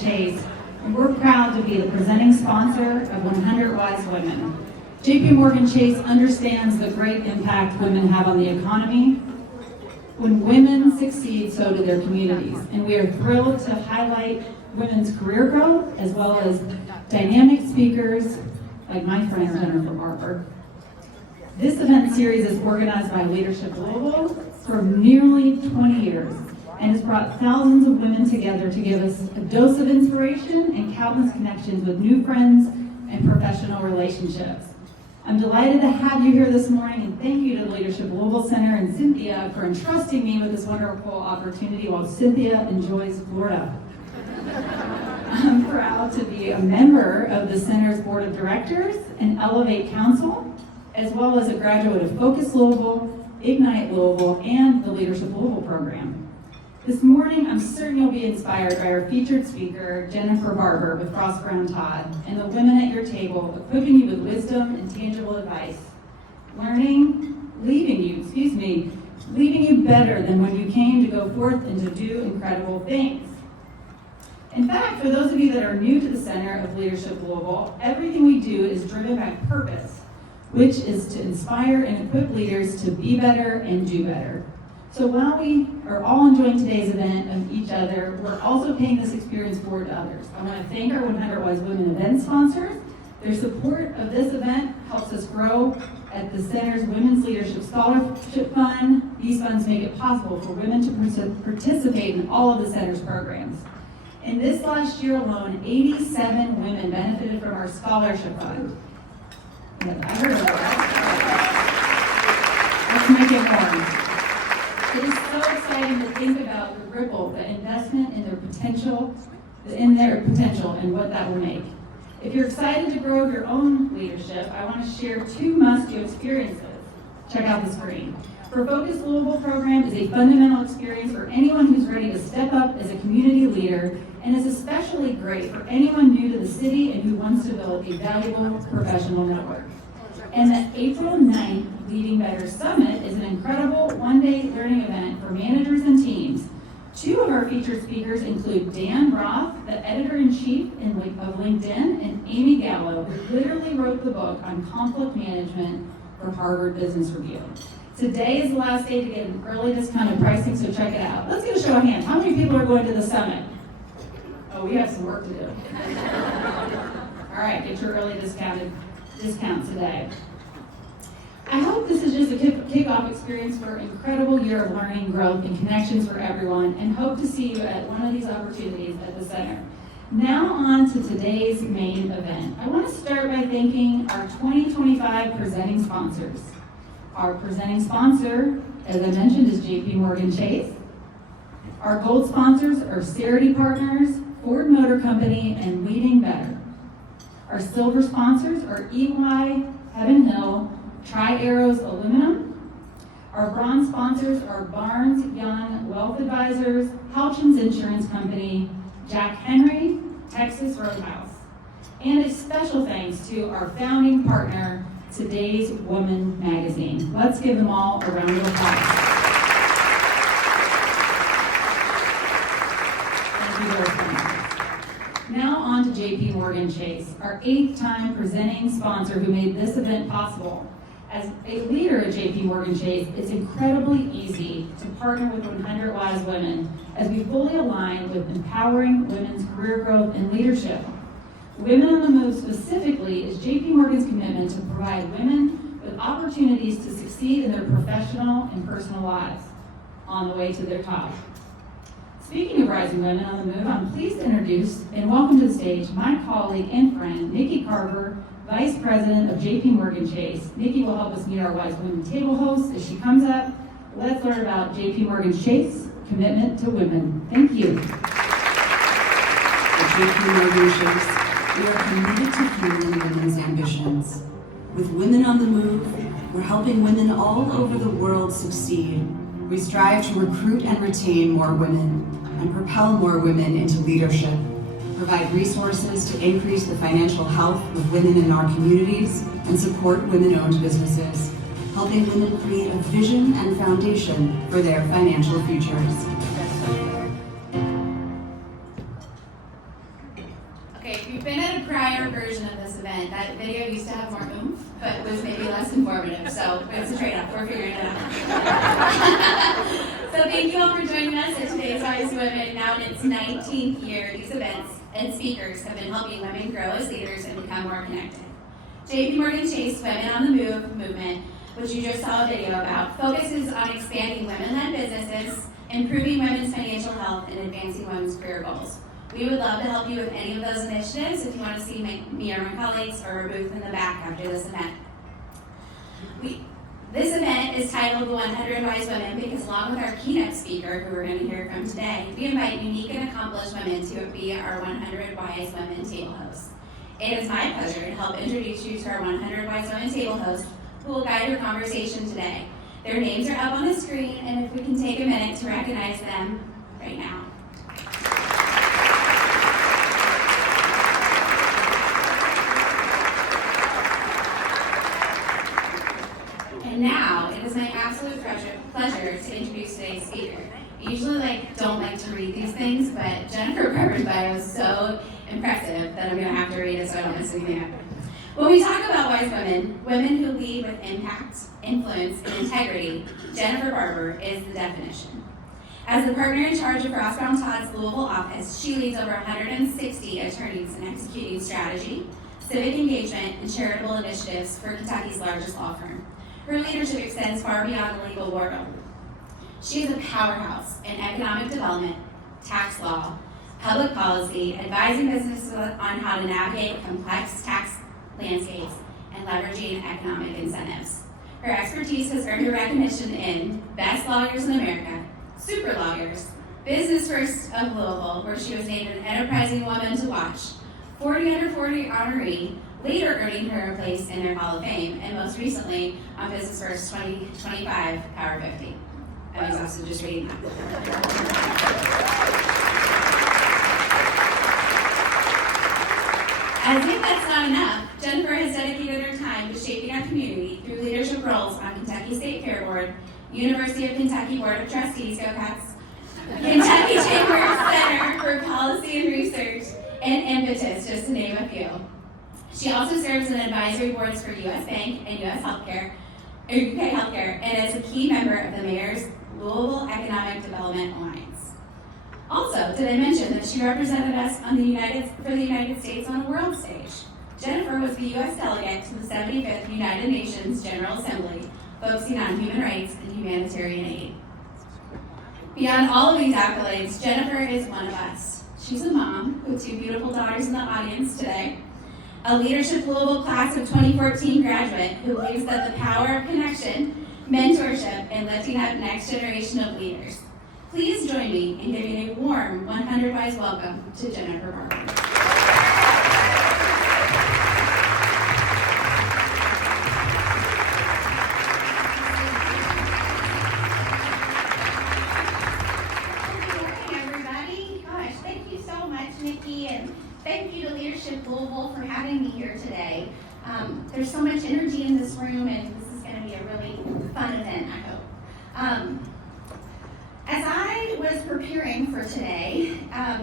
Chase, and we're proud to be the presenting sponsor of 100 Wise Women. JP Morgan Chase understands the great impact women have on the economy. When women succeed, so do their communities, and we are thrilled to highlight women's career growth as well as dynamic speakers like my friend Jennifer Barber. This event series is organized by Leadership Global for nearly 20 years and has brought thousands of women together to give us a dose of inspiration and countless connections with new friends and professional relationships. I'm delighted to have you here this morning, and thank you to the Leadership Global Center and Cynthia for entrusting me with this wonderful opportunity while Cynthia enjoys Florida. I'm proud to be a member of the Center's Board of Directors and Elevate Council, as well as a graduate of Focus Louisville, Ignite Louisville, and the Leadership Louisville program. This morning, I'm certain you'll be inspired by our featured speaker, Jennifer Barber with Frost Brown Todd, and the women at your table, equipping you with wisdom and tangible advice, leaving you better than when you came to go forth and to do incredible things. In fact, for those of you that are new to the Center of Leadership Global, everything we do is driven by purpose, which is to inspire and equip leaders to be better and do better. So while we are all enjoying today's event of each other, we're also paying this experience forward to others. I want to thank our 100 Wise Women event sponsors. Their support of this event helps us grow at the Center's Women's Leadership Scholarship Fund. These funds make it possible for women to participate in all of the Center's programs. In this last year alone, 87 women benefited from our scholarship fund. Yeah, I heard about that. Let's make it more. It is so exciting to think about the ripple, the investment in their potential, and what that will make. If you're excited to grow your own leadership, I want to share 2 must-do experiences. Check out the screen. For Focus Louisville program is a fundamental experience for anyone who's ready to step up as a community leader, and is especially great for anyone new to the city and who wants to build a valuable professional network. And the April 9th Leading Better Summit is an incredible one-day learning event for managers and teams. 2 of our featured speakers include Dan Roth, the editor-in-chief of LinkedIn, and Amy Gallo, who literally wrote the book on conflict management for Harvard Business Review. Today is the last day to get an early discounted pricing, so check it out. Let's get a show of hands. How many people are going to the summit? Oh, we have some work to do. All right, get your early discount today. I hope this is just a kickoff experience for an incredible year of learning, growth, and connections for everyone, and hope to see you at one of these opportunities at the Center. Now on to today's main event. I want to start by thanking our 2025 presenting sponsors. Our presenting sponsor, as I mentioned, is JP Morgan Chase. Our gold sponsors are Cerity Partners, Ford Motor Company, and Leading Better. Our silver sponsors are EY, Heaven Hill, Tri-Arrows Aluminum. Our bronze sponsors are Barnes Young Wealth Advisors, Halchins Insurance Company, Jack Henry, Texas Roadhouse. And a special thanks to our founding partner, Today's Woman magazine. Let's give them all a round of applause. Thank you, those sponsors. Now on to JP Morgan Chase, our 8th time presenting sponsor who made this event possible. As a leader at JP Morgan Chase, it's incredibly easy to partner with 100 Wise Women as we fully align with empowering women's career growth and leadership. Women on the Move specifically is JP Morgan's commitment to provide women with opportunities to succeed in their professional and personal lives on the way to their top. Speaking of rising women on the move, I'm pleased to introduce and welcome to the stage my colleague and friend, Nikki Carver, Vice President of JP Morgan Chase. Nikki will help us meet our Wise Women table hosts as she comes up. Let's learn about JP Morgan Chase commitment to women. Thank you. At JP Morgan Chase, we are committed to fueling women's ambitions. With Women on the Move, we're helping women all over the world succeed. We strive to recruit and retain more women and propel more women into leadership, provide resources to increase the financial health of women in our communities, and support women-owned businesses, helping women create a vision and foundation for their financial futures. Okay, if you've been at a prior version of this event, that video used to have more oomph, but was maybe less informative, so it's a trade-off. We're figuring it out. So thank you all for joining us at today's Wise Women. Now in its 19th year, these events and speakers have been helping women grow as leaders and become more connected. JP Morgan Chase Women on the Move movement, which you just saw a video about, focuses on expanding women-led businesses, improving women's financial health, and advancing women's career goals. We would love to help you with any of those initiatives if you want to see me or my colleagues or a booth in the back after this event. This event is titled The 100 Wise Women because along with our keynote speaker, who we're going to hear from today, we invite unique and accomplished women to be our 100 Wise Women table hosts. It is my pleasure to help introduce you to our 100 Wise Women table hosts who will guide your conversation today. Their names are up on the screen, and if we can take a minute to recognize them right now. And now, it is my absolute pleasure to introduce today's speaker. I usually don't like to read these things, but Jennifer Barber's bio is so impressive that I'm going to have to read it so I don't mess anything up. When we talk about wise women, women who lead with impact, influence, and integrity, Jennifer Barber is the definition. As the partner in charge of Ross Brown Todd's Louisville office, she leads over 160 attorneys in executing strategy, civic engagement, and charitable initiatives for Kentucky's largest law firm. Her leadership extends far beyond the legal world. She is a powerhouse in economic development, tax law, public policy, advising businesses on how to navigate complex tax landscapes, and leveraging economic incentives. Her expertise has earned her recognition in Best Lawyers in America, Super Lawyers, Business First of Louisville, where she was named an enterprising woman to watch, 40 Under 40 honoree, later earning her a place in their Hall of Fame, and most recently on Business First 2025 Power 50. I was also just reading that. As if that's not enough, Jennifer has dedicated her time to shaping our community through leadership roles on Kentucky State Fair Board, University of Kentucky Board of Trustees, go Cats, Kentucky Chamber Center for Policy and Research, and Impetus, just to name a few. She also serves on advisory boards for U.S. Bank and UK Healthcare, and is a key member of the Mayor's Louisville Economic Development Alliance. Also, did I mention that she represented us for the United States on a world stage? Jennifer was the U.S. delegate to the 75th United Nations General Assembly, focusing on human rights and humanitarian aid. Beyond all of these accolades, Jennifer is one of us. She's a mom with two beautiful daughters in the audience today, a Leadership Louisville Class of 2014 graduate who believes that the power of connection, mentorship, and lifting up next generation of leaders. Please join me in giving a warm 100 Wise welcome to Jennifer Barber. Good morning, everybody. Gosh, thank you so much, Nikki, and thank you to Leadership Louisville for having me here today. There's so much energy in this room, and this is going to be a really fun event, I hope. As I was preparing for today,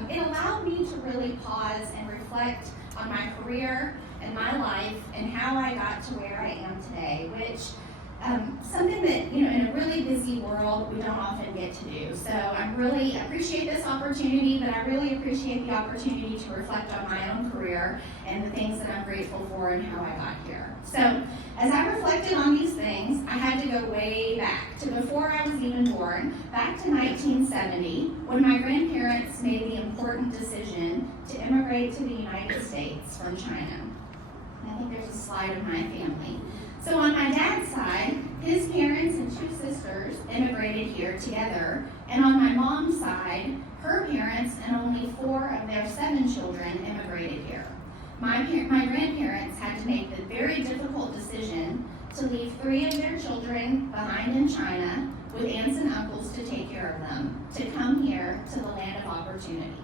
it allowed me to really pause and reflect on my career and my life and how I got to where I am today, which something that, in a really busy world, we don't often get to do. So I really appreciate this opportunity, but I really appreciate the opportunity to reflect on my own career and the things that I'm grateful for and how I got here. So as I reflected on these things, I had to go way back to before I was even born, back to 1970, when my grandparents made the important decision to immigrate to the United States from China. And I think there's a slide of my family. So on my dad's side, his parents and two sisters immigrated here together, and on my mom's side, her parents and only 4 of their 7 children immigrated here. My grandparents had to make the very difficult decision to leave 3 of their children behind in China with aunts and uncles to take care of them, to come here to the land of opportunity.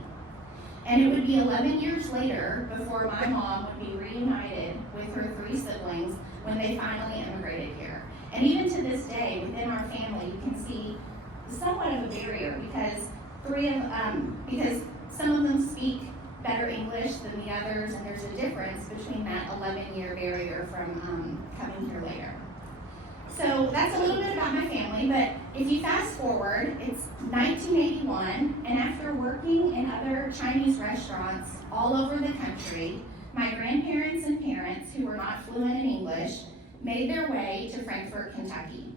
And it would be 11 years later before my mom would be reunited with her 3 siblings when they finally immigrated here. And even to this day, within our family, you can see somewhat of a barrier because some of them speak better English than the others, and there's a difference between that 11-year barrier from coming here later. So that's a little bit about my family, but if you fast forward, it's 1981, and after working in other Chinese restaurants all over the country, my grandparents and parents, who were not fluent in English, made their way to Frankfort, Kentucky.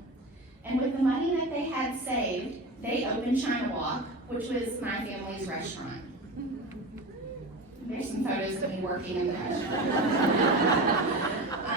And with the money that they had saved, they opened China Walk, which was my family's restaurant. There's some photos of me working in the restaurant.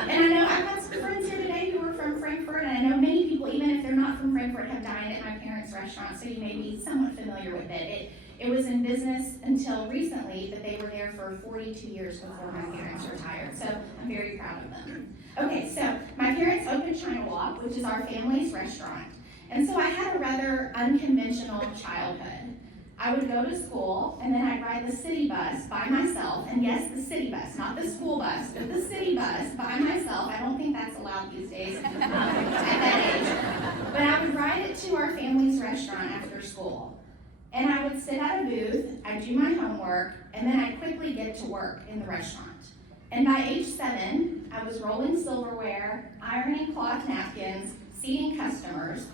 And I know I've got some friends here today who are from Frankfort, and I know many people, even if they're not from Frankfort, have dined at my parents' restaurant, so you may be somewhat familiar with it. It was in business until recently, but they were there for 42 years before my parents retired, so I'm very proud of them. Okay, so my parents opened China Walk, which is our family's restaurant, and so I had a rather unconventional childhood. I would go to school, and then I'd ride the city bus by myself, and yes, the city bus, not the school bus, but the city bus by myself. I don't think that's allowed these days at that age. But I would ride it to our family's restaurant after school. And I would sit at a booth, I'd do my homework, and then I'd quickly get to work in the restaurant. And by age 7, I was rolling silverware, ironing cloth napkins, seating customers.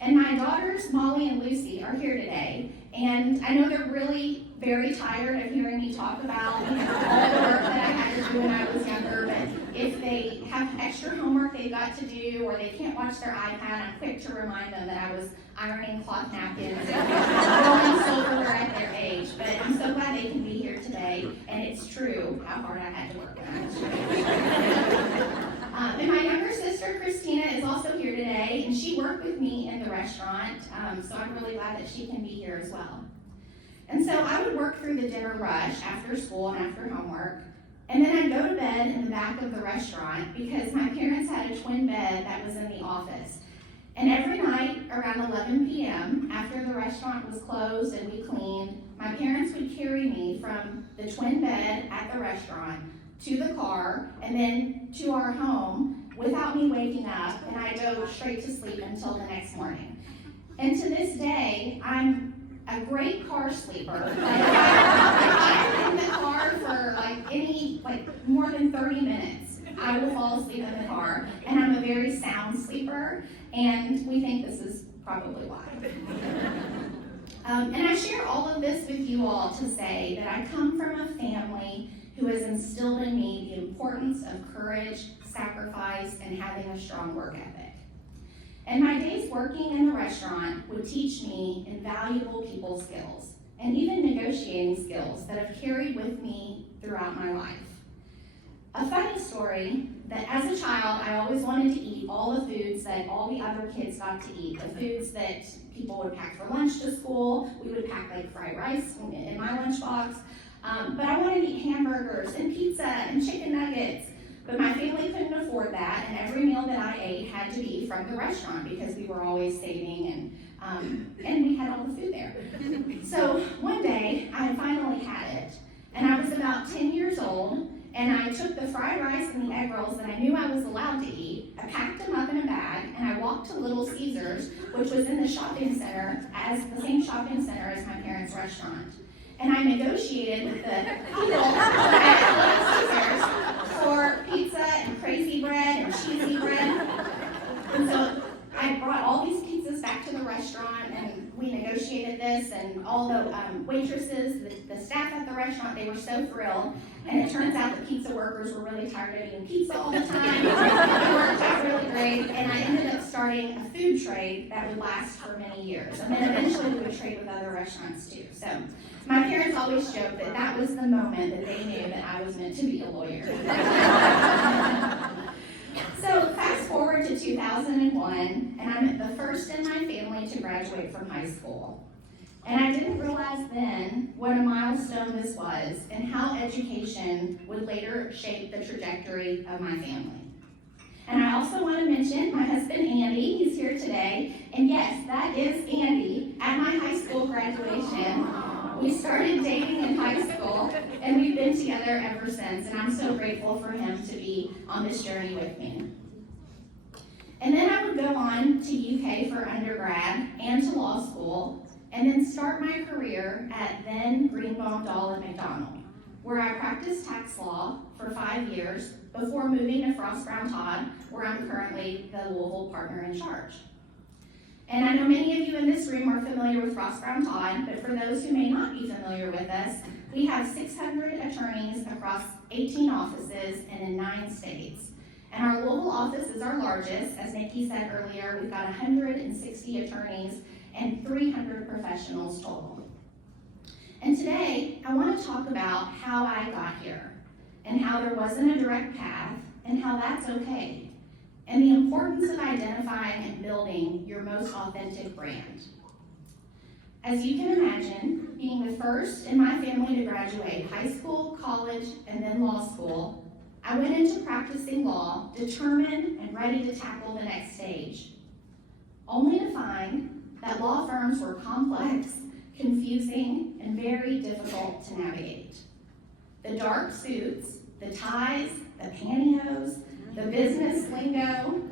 And my daughters, Molly and Lucy, are here today. And I know they're really very tired of hearing me talk about all the work that I had to do when I was younger, but if they have extra homework they've got to do or they can't watch their iPad, I'm quick to remind them that I was ironing cloth napkins and rolling silverware at their age. But I'm so glad they can be here today, and it's true how hard I had to work when I was your age. And my younger sister, Christina, is also here today, and she worked with me in the restaurant, so I'm really glad that she can be here as well. And so I would work through the dinner rush after school and after homework, and then I'd go to bed in the back of the restaurant because my parents had a twin bed that was in the office. And every night around 11 p.m., after the restaurant was closed and we cleaned, my parents would carry me from the twin bed at the restaurant to the car and then to our home without me waking up, and I go straight to sleep until the next morning. And to this day, I'm a great car sleeper. Like, if I'm in the car for more than 30 minutes, I will fall asleep in the car, and I'm a very sound sleeper, and we think this is probably why. And I share all of this with you all to say that I come from a family who has instilled in me the importance of courage, sacrifice, and having a strong work ethic. And my days working in the restaurant would teach me invaluable people skills and even negotiating skills that have carried with me throughout my life. A funny story, that as a child, I always wanted to eat all the foods that all the other kids got to eat, the foods that people would pack for lunch to school. We would pack like fried rice in my lunchbox. But I wanted to eat hamburgers and pizza and chicken nuggets. But my family couldn't afford that, and every meal that I ate had to be from the restaurant because we were always saving and we had all the food there. So one day, I finally had it, and I was about 10 years old, and I took the fried rice and the egg rolls that I knew I was allowed to eat, I packed them up in a bag, and I walked to Little Caesars, which was in the shopping center, as the same shopping center as my parents' restaurant. And I negotiated with the people at Little Caesars for pizza and crazy bread and cheesy bread. And so I brought all these pizzas back to the restaurant, and we negotiated this, and all the waitresses, the staff at the restaurant, they were so thrilled. And it turns out the pizza workers were really tired of eating pizza all the time. It worked out really great, and I ended up starting a food trade that would last for many years. And then eventually we would trade with other restaurants too. So my parents always joked that that was the moment that they knew that I was meant to be a lawyer. So fast forward to 2001, and I'm the first in my family to graduate from high school. And I didn't realize then what a milestone this was and how education would later shape the trajectory of my family. And I also want to mention my husband, Andy. He's here today. And yes, that is Andy at my high school graduation. We started dating in high school, and we've been together ever since. And I'm so grateful for him to be on this journey with me. And then I would go on to UK for undergrad and to law school, and then start my career at then Greenbaum, Dahl & McDonald, where I practiced tax law for 5 years before moving to Frost Brown Todd, where I'm currently the Louisville partner in charge. And I know many of you in this room are familiar with Frost Brown Todd, but for those who may not be familiar with us, we have 600 attorneys across 18 offices and in 9 states. And our Louisville office is our largest. As Nikki said earlier, we've got 160 attorneys and 300 professionals total. And today, I want to talk about how I got here and how there wasn't a direct path and how that's okay, and the importance of identifying and building your most authentic brand. As you can imagine, being the first in my family to graduate high school, college, and then law school, I went into practicing law determined and ready to tackle the next stage, only to find that law firms were complex, confusing, and very difficult to navigate. The dark suits, the ties, the pantyhose, the business lingo,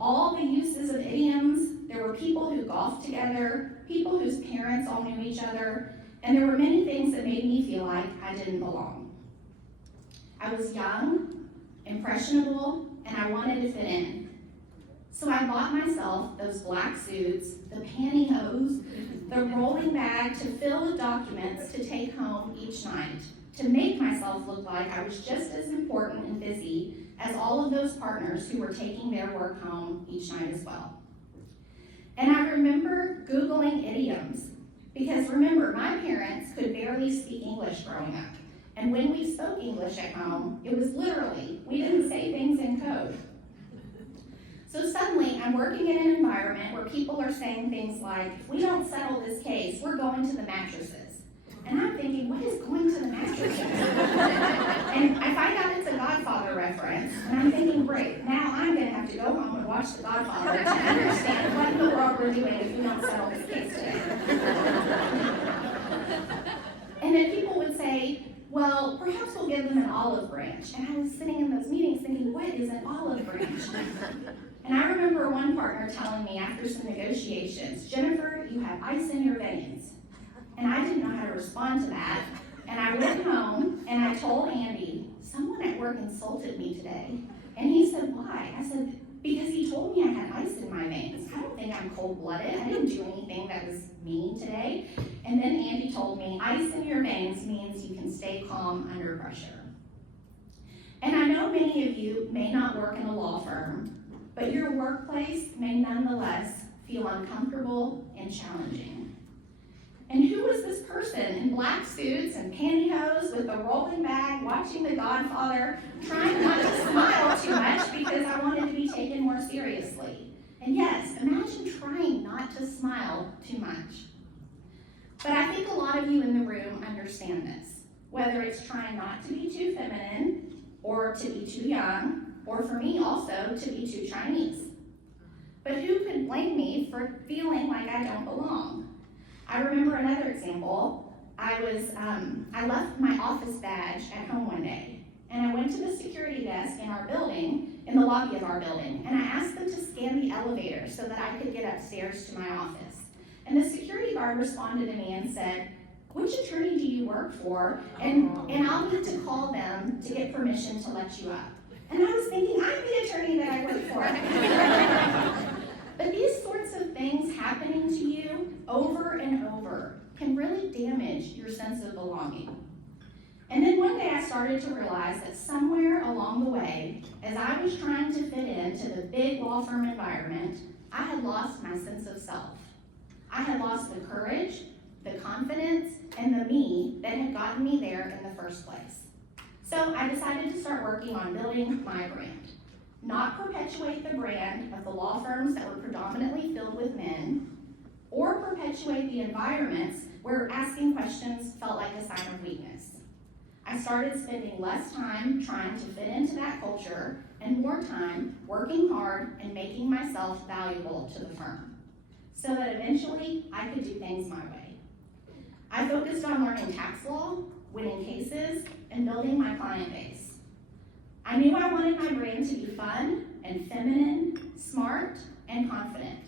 all the uses of idioms. There were people who golfed together, people whose parents all knew each other, and there were many things that made me feel like I didn't belong. I was young, impressionable, and I wanted to fit in. So I bought myself those black suits, the pantyhose, the rolling bag to fill with documents to take home each night, to make myself look like I was just as important and busy as all of those partners who were taking their work home each night as well. And I remember Googling idioms, because remember, my parents could barely speak English growing up. And when we spoke English at home, it was literally, we didn't say things in code. So suddenly, I'm working in an environment where people are saying things like, if we don't settle this case, we're going to the mattresses. And I'm thinking, what is going to the mattresses? And I find out it's a Godfather reference, and I'm thinking, great, now I'm gonna have to go home and watch the Godfather to understand what in the world we're doing if we don't settle this case today. And then people would say, well, perhaps we'll give them an olive branch. And I was sitting in those meetings thinking, what is an olive branch? And I remember one partner telling me after some negotiations, Jennifer, you have ice in your veins. And I didn't know how to respond to that. And I went home and I told Andy, someone at work insulted me today. And he said, why? I said, because he told me I had ice in my veins. I don't think I'm cold-blooded. I didn't do anything that was mean today. And then Andy told me, ice in your veins means you can stay calm under pressure. And I know many of you may not work in a law firm, but your workplace may nonetheless feel uncomfortable and challenging. And who was this person in black suits and pantyhose with the rolling bag, watching The Godfather, trying not to smile too much because I wanted to be taken more seriously? And yes, imagine trying not to smile too much. But I think a lot of you in the room understand this, whether it's trying not to be too feminine, or to be too young, or for me also to be too Chinese. But who could blame me for feeling like I don't belong? I remember another example. I left my office badge at home one day, and I went to the security desk in our building, in the lobby of our building, and I asked them to scan the elevator so that I could get upstairs to my office. And the security guard responded to me and said, which attorney do you work for? And I'll need to call them to get permission to let you up. And I was thinking, I'm the attorney that I work for. But these sorts of things happening to you over and over can really damage your sense of belonging. And then one day I started to realize that somewhere along the way, as I was trying to fit into the big law firm environment, I had lost my sense of self. I had lost the courage, the confidence, and the me that had gotten me there in the first place. So I decided to start working on building my brand. Not perpetuate the brand of the law firms that were predominantly filled with men, or perpetuate the environments where asking questions felt like a sign of weakness. I started spending less time trying to fit into that culture and more time working hard and making myself valuable to the firm, so that eventually I could do things my way. I focused on learning tax law, winning cases, and building my client base. I knew I wanted my brand to be fun and feminine, smart and confident,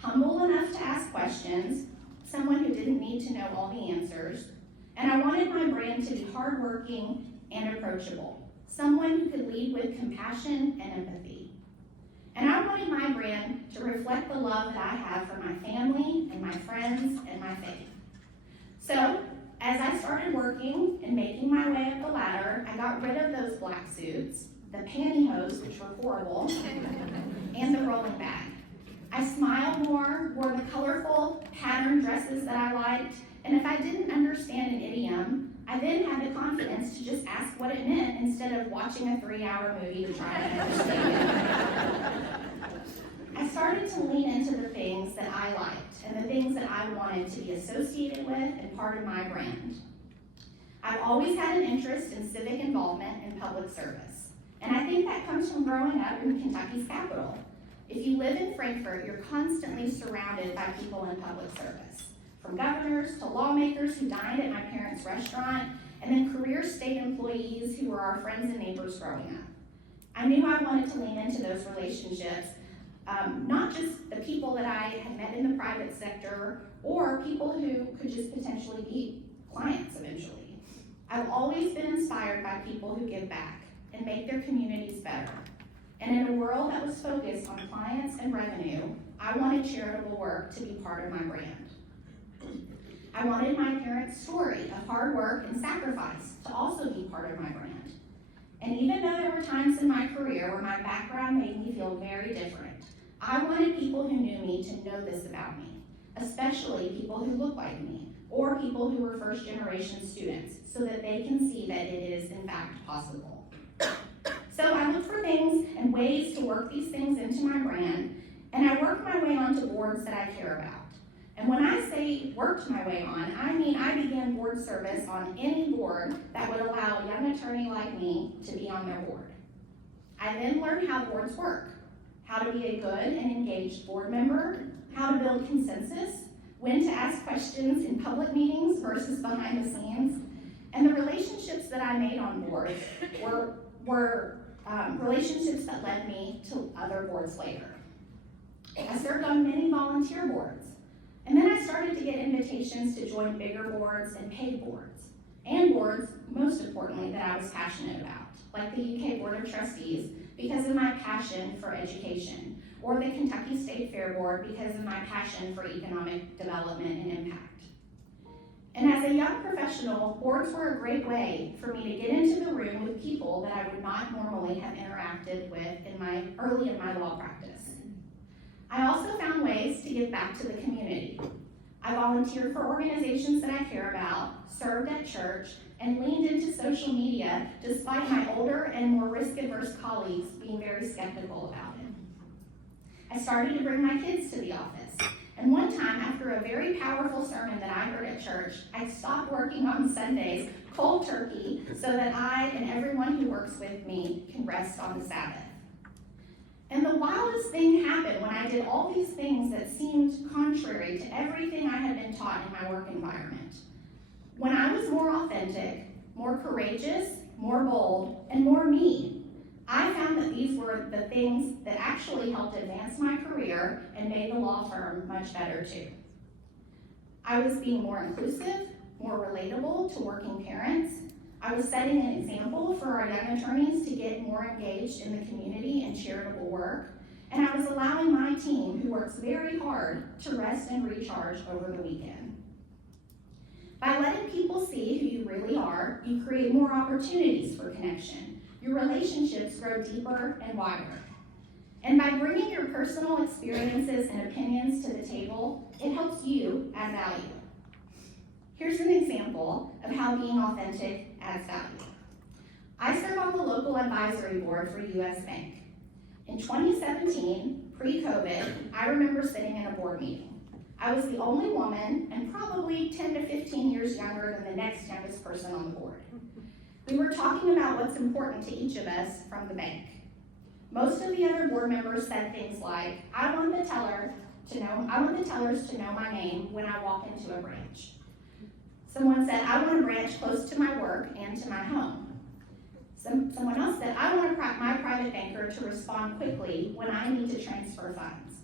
humble enough to ask questions, someone who didn't need to know all the answers, And I wanted my brand to be hardworking and approachable, someone who could lead with compassion and empathy. And I wanted my brand to reflect the love that I have for my family and my friends and my faith. So, as I started working and making my way up the ladder, I got rid of those black suits, the pantyhose, which were horrible, and the rolling bag. I smiled more, wore the colorful patterned dresses that I liked, and if I didn't understand an idiom, I then had the confidence to just ask what it meant instead of watching a 3-hour movie to try to understand it. I started to lean into the things that I liked and the things that I wanted to be associated with and part of my brand. I've always had an interest in civic involvement and public service, and I think that comes from growing up in Kentucky's capital. If you live in Frankfort, you're constantly surrounded by people in public service, from governors to lawmakers who dined at my parents' restaurant, and then career state employees who were our friends and neighbors growing up. I knew I wanted to lean into those relationships, not just the people that I had met in the private sector or people who could just potentially be clients eventually. I've always been inspired by people who give back and make their communities better. And in a world that was focused on clients and revenue, I wanted charitable work to be part of my brand. I wanted my parents' story of hard work and sacrifice to also be part of my brand. And even though there were times in my career where my background made me feel very different, I wanted people who knew me to know this about me, especially people who look like me, or people who were first-generation students, so that they can see that it is, in fact, possible. So I looked for things and ways to work these things into my brand, and I worked my way onto boards that I care about. And when I say worked my way on, I mean I began board service on any board that would allow a young attorney like me to be on their board. I then learned how boards work, how to be a good and engaged board member, how to build consensus, when to ask questions in public meetings versus behind the scenes, and the relationships that I made on boards were relationships that led me to other boards later. I served on many volunteer boards, and then I started to get invitations to join bigger boards and paid boards, and boards, most importantly, that I was passionate about, like the UK Board of Trustees, because of my passion for education, or the Kentucky State Fair Board because of my passion for economic development and impact. And as a young professional, boards were a great way for me to get into the room with people that I would not normally have interacted with early in my law practice. I also found ways to give back to the community. I volunteered for organizations that I care about, served at church, and leaned into social media despite my older and more risk-averse colleagues being very skeptical about it. I started to bring my kids to the office. And one time, after a very powerful sermon that I heard at church, I stopped working on Sundays cold turkey so that I and everyone who works with me can rest on the Sabbath. And the wildest thing happened when I did all these things that seemed contrary to everything I had been taught in my work environment. When I was more authentic, more courageous, more bold, and more me, I found that these were the things that actually helped advance my career and made the law firm much better too. I was being more inclusive, more relatable to working parents. I was setting an example for our young attorneys to get more engaged in the community and charitable work. And I was allowing my team, who works very hard, to rest and recharge over the weekend. By letting people see who you really are, you create more opportunities for connection. Your relationships grow deeper and wider. And by bringing your personal experiences and opinions to the table, it helps you add value. Here's an example of how being authentic adds value. I serve on the local advisory board for US Bank. In 2017, pre-COVID, I remember sitting in a board meeting. I was the only woman and probably 10 to 15 years younger than the next youngest person on the board. We were talking about what's important to each of us from the bank. Most of the other board members said things like, I want the tellers to know my name when I walk into a branch. Someone said, I want a branch close to my work and to my home. Someone else said, I want my private banker to respond quickly when I need to transfer funds.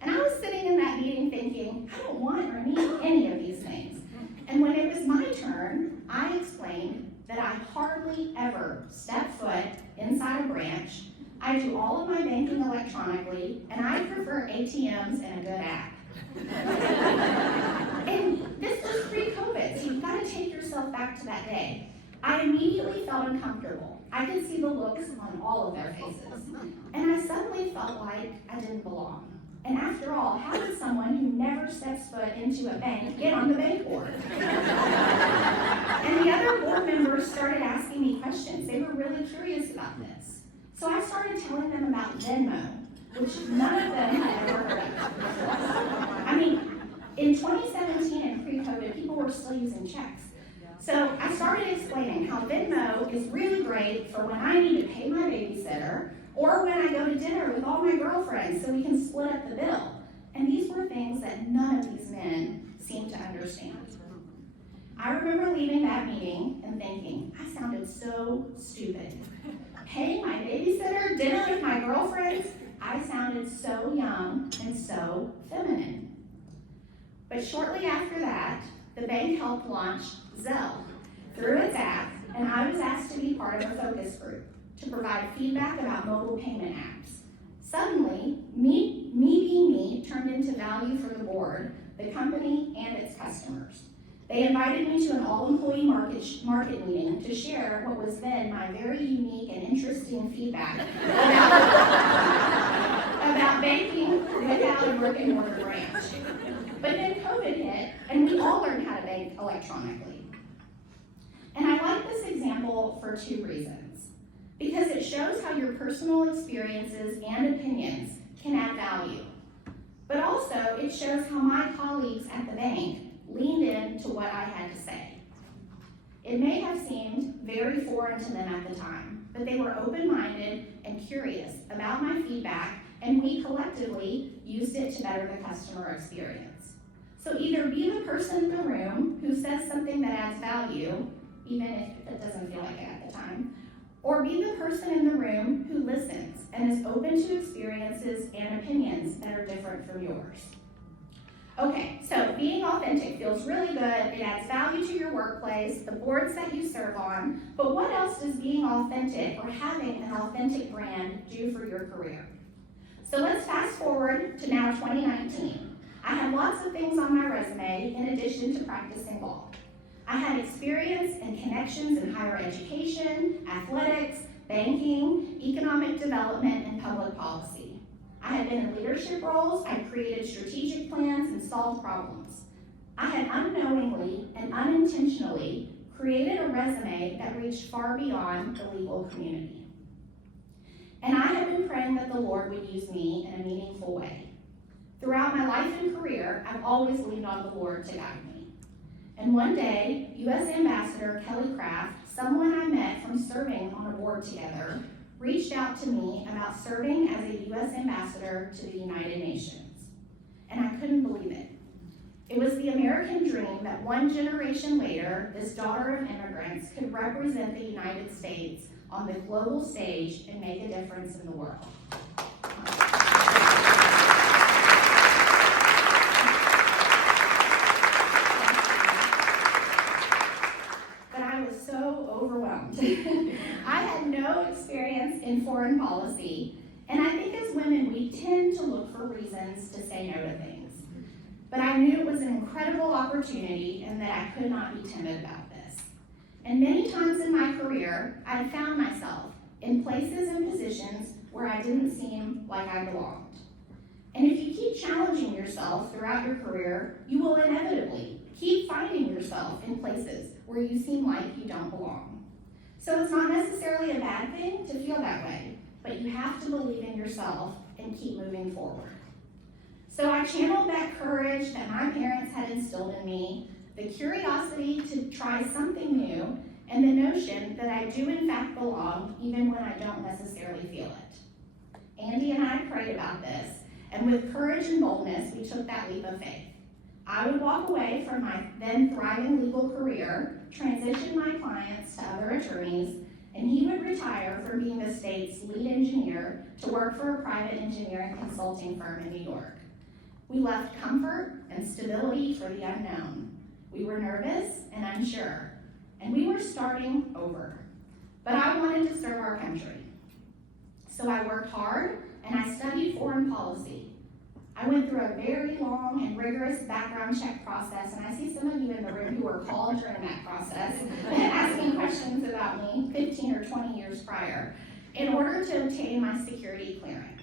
And I was sitting in that meeting thinking, I don't want or need any of these things. And when it was my turn, I explained that I hardly ever step foot inside a branch. I do all of my banking electronically, and I prefer ATMs and a good app. And this was pre-COVID, so you've got to take yourself back to that day. I immediately felt uncomfortable. I could see the looks on all of their faces. And I suddenly felt like I didn't belong. And after all, how did someone who never steps foot into a bank get on the bank board? And the other board members started asking me questions. They were really curious about this. So I started telling them about Venmo, which none of them had ever heard of. I mean, in 2017 and pre-COVID, people were still using checks. So I started explaining how Venmo is really great for when I need to pay my babysitter or when I go to dinner with all my girlfriends so we can split up the bill. And these were things that none of these men seemed to understand. I remember leaving that meeting and thinking, I sounded so stupid. Paying my babysitter, dinner with my girlfriends, I sounded so young and so feminine. But shortly after that, the bank helped launch Zelle through its app, and I was asked to be part of a focus group to provide feedback about mobile payment apps. Suddenly, me being me turned into value for the board, the company, and its customers. They invited me to an all-employee market meeting to share what was then my very unique and interesting feedback about banking without a brick-and-mortar branch. But then COVID hit, and we all learned how to bank electronically. And I like this example for two reasons. Because it shows how your personal experiences and opinions can add value. But also, it shows how my colleagues at the bank leaned in to what I had to say. It may have seemed very foreign to them at the time, but they were open-minded and curious about my feedback, and we collectively used it to better the customer experience. So either be the person in the room who says something that adds value, even if it doesn't feel like it at the time, or be the person in the room who listens and is open to experiences and opinions that are different from yours. Okay, so being authentic feels really good. It adds value to your workplace, the boards that you serve on, but what else does being authentic or having an authentic brand do for your career? So let's fast forward to now 2019. I have lots of things on my resume in addition to practicing law. I had experience and connections in higher education, athletics, banking, economic development, and public policy. I had been in leadership roles, I created strategic plans, and solved problems. I had unknowingly and unintentionally created a resume that reached far beyond the legal community. And I had been praying that the Lord would use me in a meaningful way. Throughout my life and career, I've always leaned on the Lord to guide me. And one day, U.S. Ambassador Kelly Craft, someone I met from serving on a board together, reached out to me about serving as a U.S. Ambassador to the United Nations. And I couldn't believe it. It was the American dream that one generation later, this daughter of immigrants could represent the United States on the global stage and make a difference in the world. I had no experience in foreign policy, and I think as women we tend to look for reasons to say no to things. But I knew it was an incredible opportunity and that I could not be timid about this. And many times in my career, I had found myself in places and positions where I didn't seem like I belonged. And if you keep challenging yourself throughout your career, you will inevitably keep finding yourself in places where you seem like you don't belong. So it's not necessarily a bad thing to feel that way, but you have to believe in yourself and keep moving forward. So I channeled that courage that my parents had instilled in me, the curiosity to try something new, and the notion that I do in fact belong even when I don't necessarily feel it. Andy and I prayed about this, and with courage and boldness, we took that leap of faith. I would walk away from my then thriving legal career, transition my clients to other attorneys, and he would retire from being the state's lead engineer to work for a private engineering consulting firm in New York. We left comfort and stability for the unknown. We were nervous and unsure, and we were starting over. But I wanted to serve our country. So I worked hard and I studied foreign policy. I went through a very long and rigorous background check process, and I see some of you in the room who were called during that process and asking questions about me 15 or 20 years prior in order to obtain my security clearance.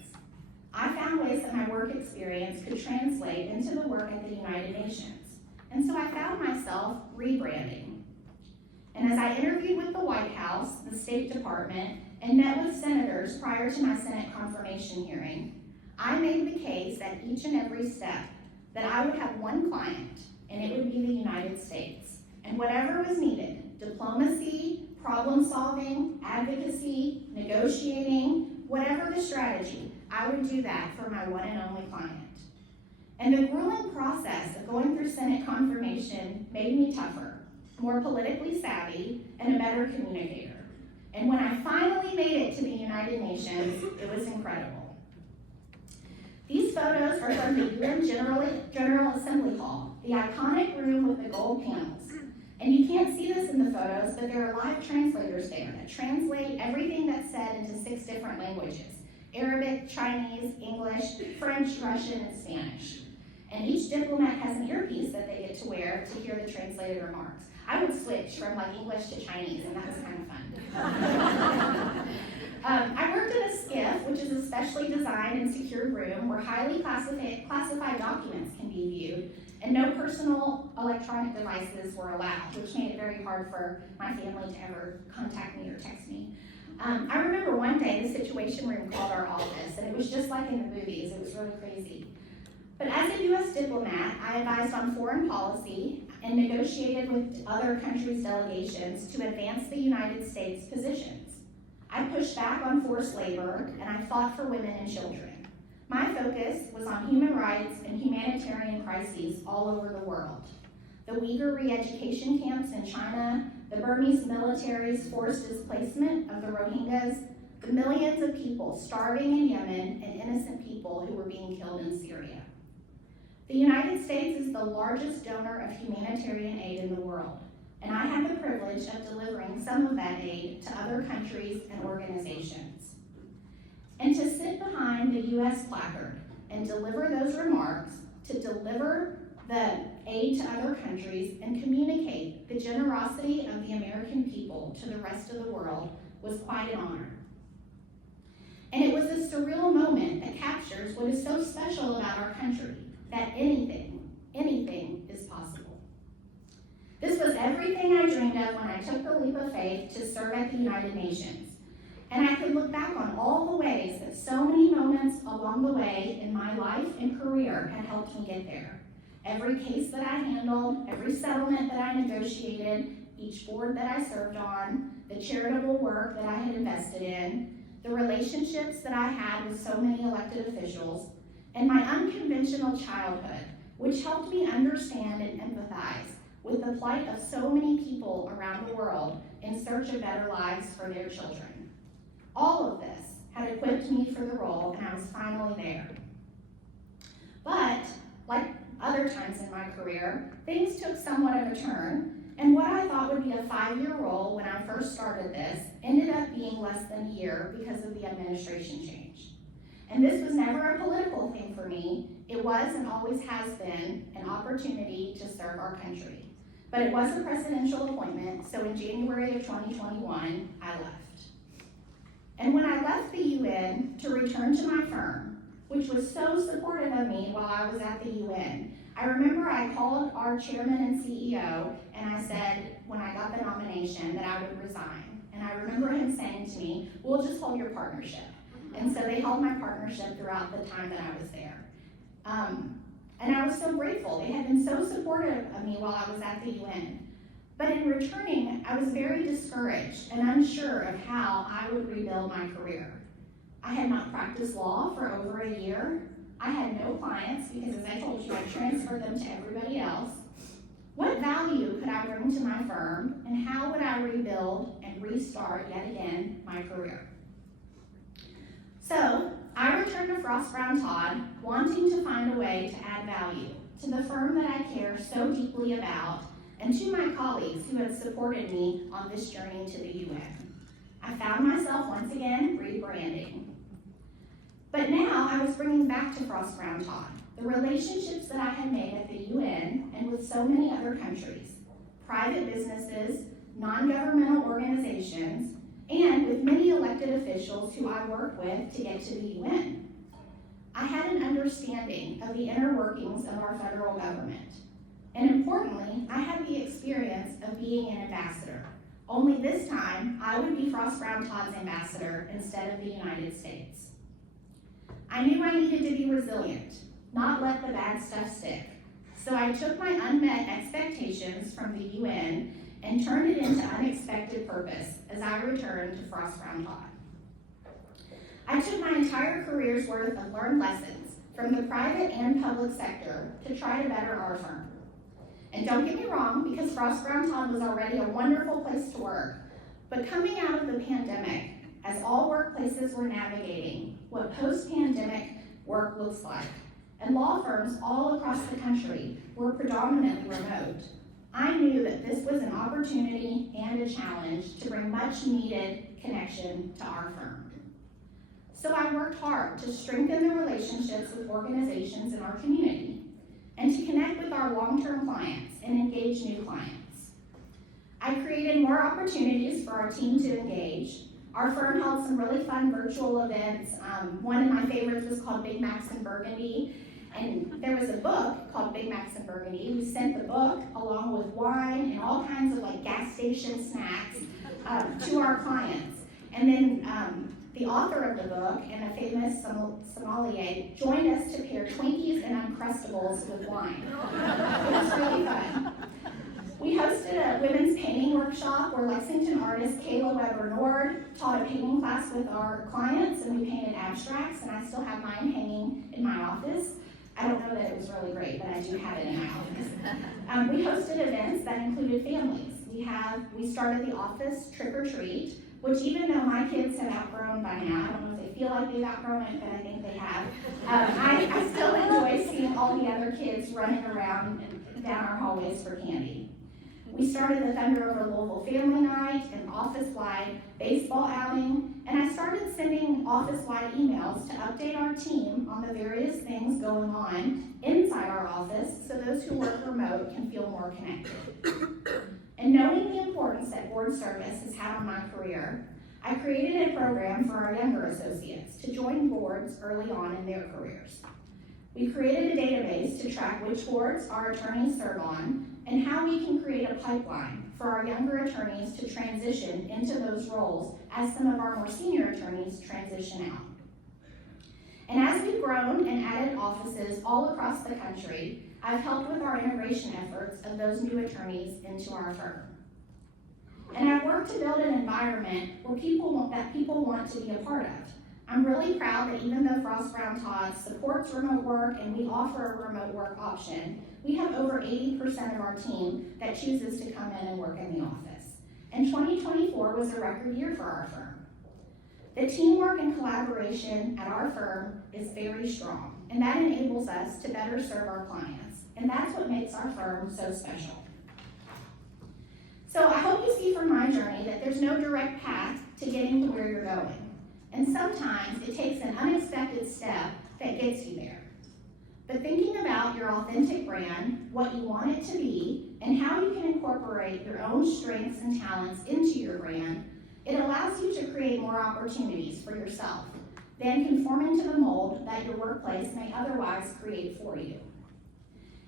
I found ways that my work experience could translate into the work at the United Nations, and so I found myself rebranding. And as I interviewed with the White House, the State Department, and met with senators prior to my Senate confirmation hearing, I made the case at each and every step that I would have one client, and it would be the United States. And whatever was needed, diplomacy, problem solving, advocacy, negotiating, whatever the strategy, I would do that for my one and only client. And the grueling process of going through Senate confirmation made me tougher, more politically savvy, and a better communicator. And when I finally made it to the United Nations, it was incredible. These photos are from the UN General Assembly Hall, the iconic room with the gold panels. And you can't see this in the photos, but there are live translators there that translate everything that's said into 6 different languages: Arabic, Chinese, English, French, Russian, and Spanish. And each diplomat has an earpiece that they get to wear to hear the translated remarks. I would switch from like English to Chinese, and that was kind of fun. I worked in a SCIF, which is a specially designed and secured room where highly classified documents can be viewed, and no personal electronic devices were allowed, which made it very hard for my family to ever contact me or text me. I remember one day the Situation Room called our office, and it was just like in the movies. It was really crazy. But as a U.S. diplomat, I advised on foreign policy and negotiated with other countries' delegations to advance the United States positions. I pushed back on forced labor, and I fought for women and children. My focus was on human rights and humanitarian crises all over the world. The Uyghur re-education camps in China, the Burmese military's forced displacement of the Rohingyas, the millions of people starving in Yemen, and innocent people who were being killed in Syria. The United States is the largest donor of humanitarian aid in the world, and I had the privilege of delivering some of that aid to other countries and organizations. And to sit behind the U.S. placard and deliver those remarks, to deliver the aid to other countries and communicate the generosity of the American people to the rest of the world was quite an honor. And it was a surreal moment that captures what is so special about our country, that anything is possible. This was everything I dreamed of when I took the leap of faith to serve at the United Nations. And I could look back on all the ways that so many moments along the way in my life and career had helped me get there. Every case that I handled, every settlement that I negotiated, each board that I served on, the charitable work that I had invested in, the relationships that I had with so many elected officials, and my unconventional childhood, which helped me understand and empathize with the plight of so many people around the world in search of better lives for their children. All of this had equipped me for the role, and I was finally there. But, like other times in my career, things took somewhat of a turn, and what I thought would be a 5-year role when I first started this ended up being less than a year because of the administration change. And this was never a political thing for me. It was and always has been an opportunity to serve our country. But it was a presidential appointment, so in January of 2021, I left. And when I left the UN to return to my firm, which was so supportive of me while I was at the UN, I remember I called our chairman and CEO, and I said, when I got the nomination, that I would resign. And I remember him saying to me, we'll just hold your partnership. And so they held my partnership throughout the time that I was there. And I was so grateful. They had been so supportive of me while I was at the UN. But in returning, I was very discouraged and unsure of how I would rebuild my career. I had not practiced law for over a year. I had no clients because, as I told you, I transferred them to everybody else. What value could I bring to my firm, and how would I rebuild and restart yet again my career? So I returned to Frost Brown Todd, wanting to find a way to add value to the firm that I care so deeply about and to my colleagues who have supported me on this journey to the UN. I found myself once again rebranding. But now I was bringing back to Frost Brown Todd the relationships that I had made at the UN and with so many other countries, private businesses, non-governmental organizations, and with many elected officials who I work with to get to the UN. I had an understanding of the inner workings of our federal government. And importantly, I had the experience of being an ambassador. Only this time, I would be Frost Brown Todd's ambassador instead of the United States. I knew I needed to be resilient, not let the bad stuff stick. So I took my unmet expectations from the UN and turned it into unexpected purpose as I returned to Frost Brown Todd. I took my entire career's worth of learned lessons from the private and public sector to try to better our firm. And don't get me wrong, because Frost Brown Todd was already a wonderful place to work, but coming out of the pandemic, as all workplaces were navigating what post-pandemic work looks like, and law firms all across the country were predominantly remote, I knew that this was an opportunity and a challenge to bring much needed connection to our firm. So I worked hard to strengthen the relationships with organizations in our community and to connect with our long-term clients and engage new clients. I created more opportunities for our team to engage. Our firm held some really fun virtual events. One of my favorites was called Big Macs and Burgundy. And there was a book called Big Macs and Burgundy. We sent the book along with wine and all kinds of like gas station snacks to our clients. And then the author of the book and a famous sommelier joined us to pair Twinkies and Uncrustables with wine. It was really fun. We hosted a women's painting workshop where Lexington artist Kayla Weber-Nord taught a painting class with our clients, and we painted abstracts, and I still have mine hanging in my office. I don't know that it was really great, but I do have it in my office. We hosted events that included families. We started the office Trick or Treat, which even though my kids have outgrown by now, I don't know if they feel like they've outgrown it, but I think they have. I still enjoy seeing all the other kids running around and down our hallways for candy. We started the Thunder Over Louisville Family Night, an office-wide baseball outing, and I started sending office-wide emails to update our team on the various things going on inside our office so those who work remote can feel more connected. And knowing the importance that board service has had on my career, I created a program for our younger associates to join boards early on in their careers. We created a database to track which boards our attorneys serve on and how we can create a pipeline for our younger attorneys to transition into those roles as some of our more senior attorneys transition out. And as we've grown and added offices all across the country, I've helped with our integration efforts of those new attorneys into our firm. And I've worked to build an environment where people want to be a part of. I'm really proud that even though Frost Brown Todd supports remote work and we offer a remote work option, we have over 80% of our team that chooses to come in and work in the office. And 2024 was a record year for our firm. The teamwork and collaboration at our firm is very strong, and that enables us to better serve our clients. And that's what makes our firm so special. So I hope you see from my journey that there's no direct path to getting to where you're going. And sometimes it takes an unexpected step that gets you there. But thinking about your authentic brand, what you want it to be, and how you can incorporate your own strengths and talents into your brand, it allows you to create more opportunities for yourself than conforming to the mold that your workplace may otherwise create for you.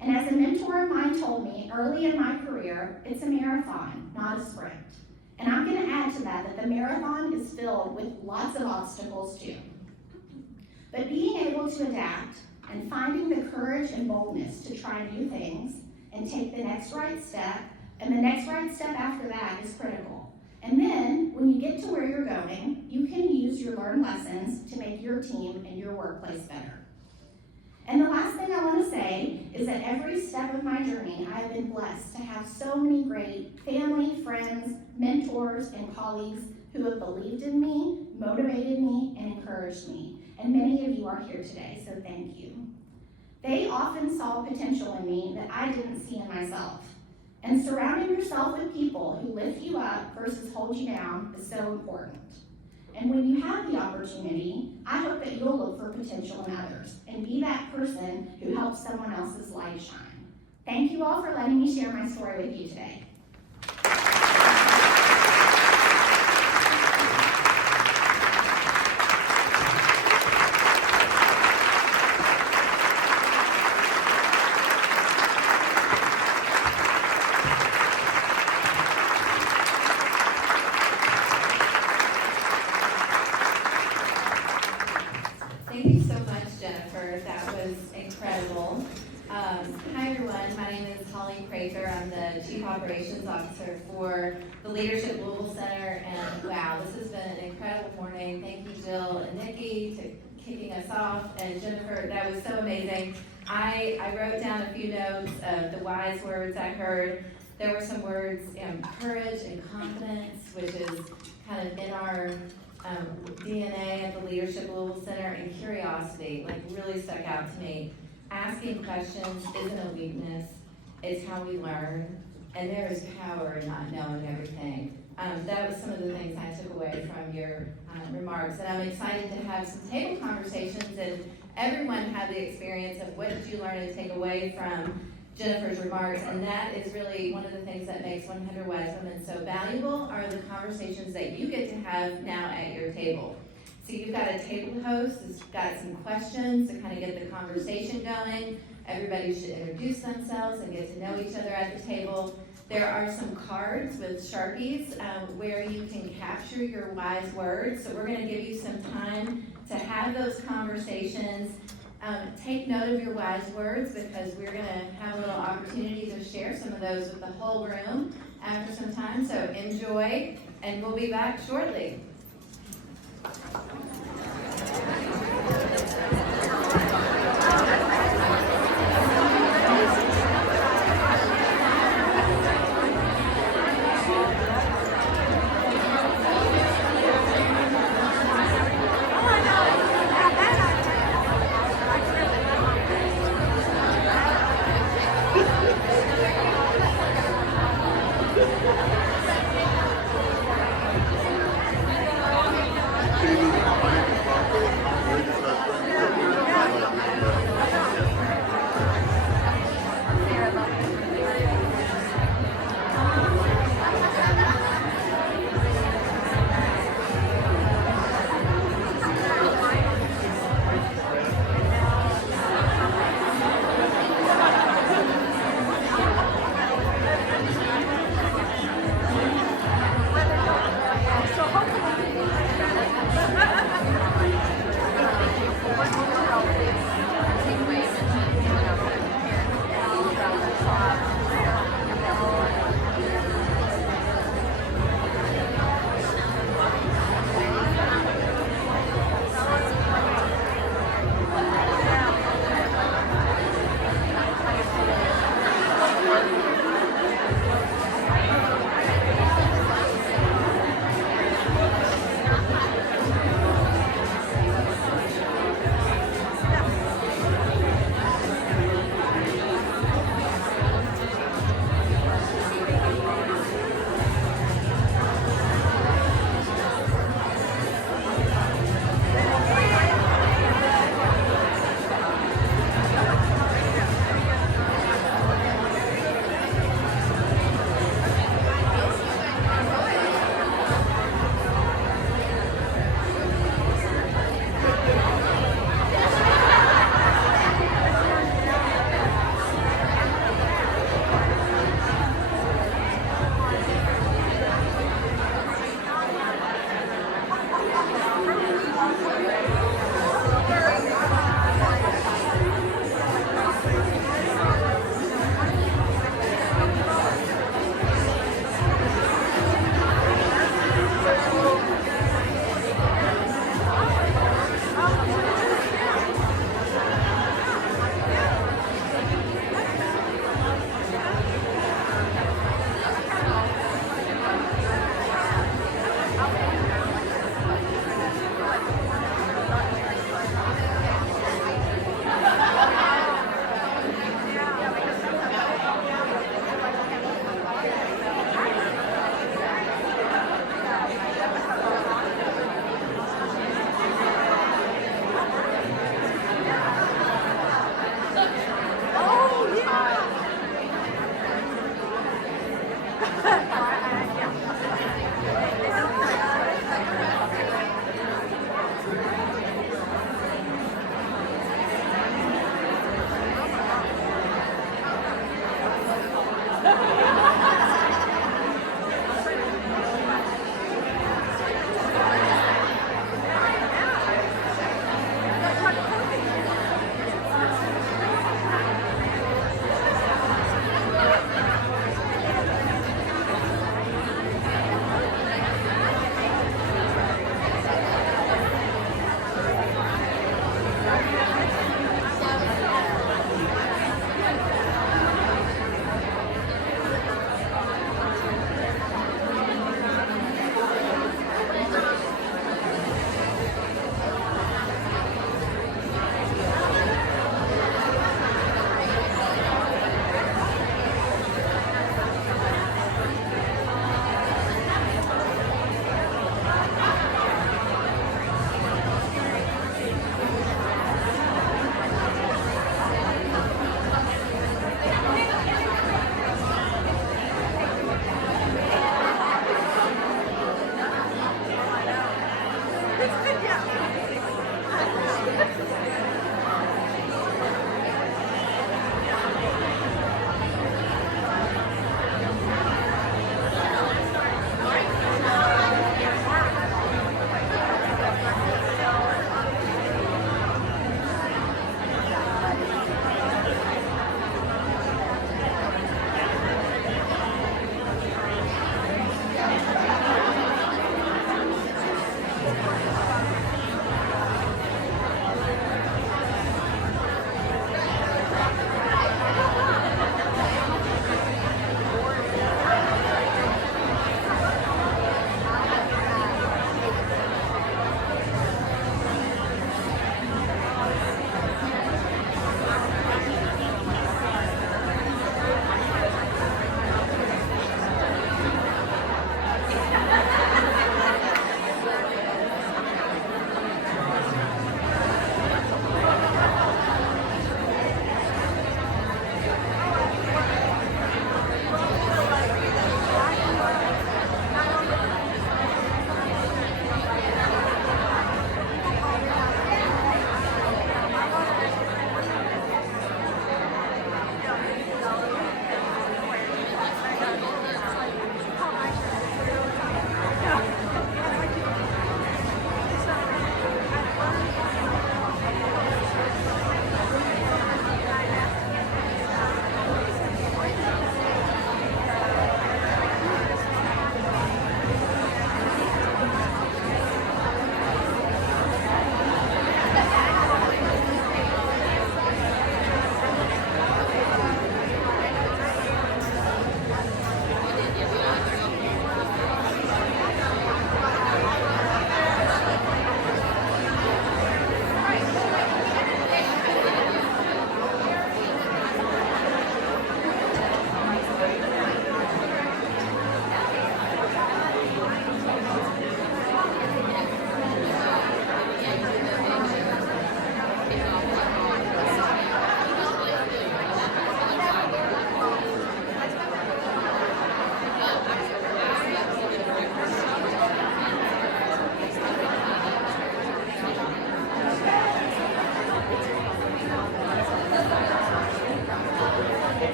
And as a mentor of mine told me early in my career, it's a marathon, not a sprint. And I'm going to add to that the marathon is filled with lots of obstacles too. But being able to adapt and finding the courage and boldness to try new things and take the next right step, and the next right step after that is critical. And then, when you get to where you're going, you can use your learned lessons to make your team and your workplace better. And the last thing I want to say is that every step of my journey, I have been blessed to have so many great family, friends, mentors, and colleagues who have believed in me, motivated me, and encouraged me. And many of you are here today, so thank you. They often saw potential in me that I didn't see in myself. And surrounding yourself with people who lift you up versus hold you down is so important. And when you have the opportunity, I hope that you'll look for potential in others and be that person who helps someone else's light shine. Thank you all for letting me share my story with you today. Thank you so much, Jennifer. That was incredible. Hi, everyone. My name is Holly Craker. I'm the Chief Operations Officer for the Leadership Louisville Center. And wow, this has been an incredible morning. Thank you, Jill and Nikki, for kicking us off. And Jennifer, that was so amazing. I wrote down a few notes of the wise words I heard. There were some words, courage and confidence, which is kind of in our DNA at the Leadership Louisville Center, and curiosity, like, really stuck out to me. Asking questions isn't a weakness, it's how we learn, and there is power in not knowing everything. That was some of the things I took away from your remarks, and I'm excited to have some table conversations, and everyone had the experience of what did you learn and take away from Jennifer's remarks, and that is really one of the things that makes 100 Wise Women so valuable, are the conversations that you get to have now at your table. So you've got a table host that's got some questions to kind of get the conversation going. Everybody should introduce themselves and get to know each other at the table. There are some cards with Sharpies where you can capture your wise words. So we're going to give you some time to have those conversations. Take note of your wise words, because we're going to have a little opportunity to share some of those with the whole room after some time. So enjoy, and we'll be back shortly.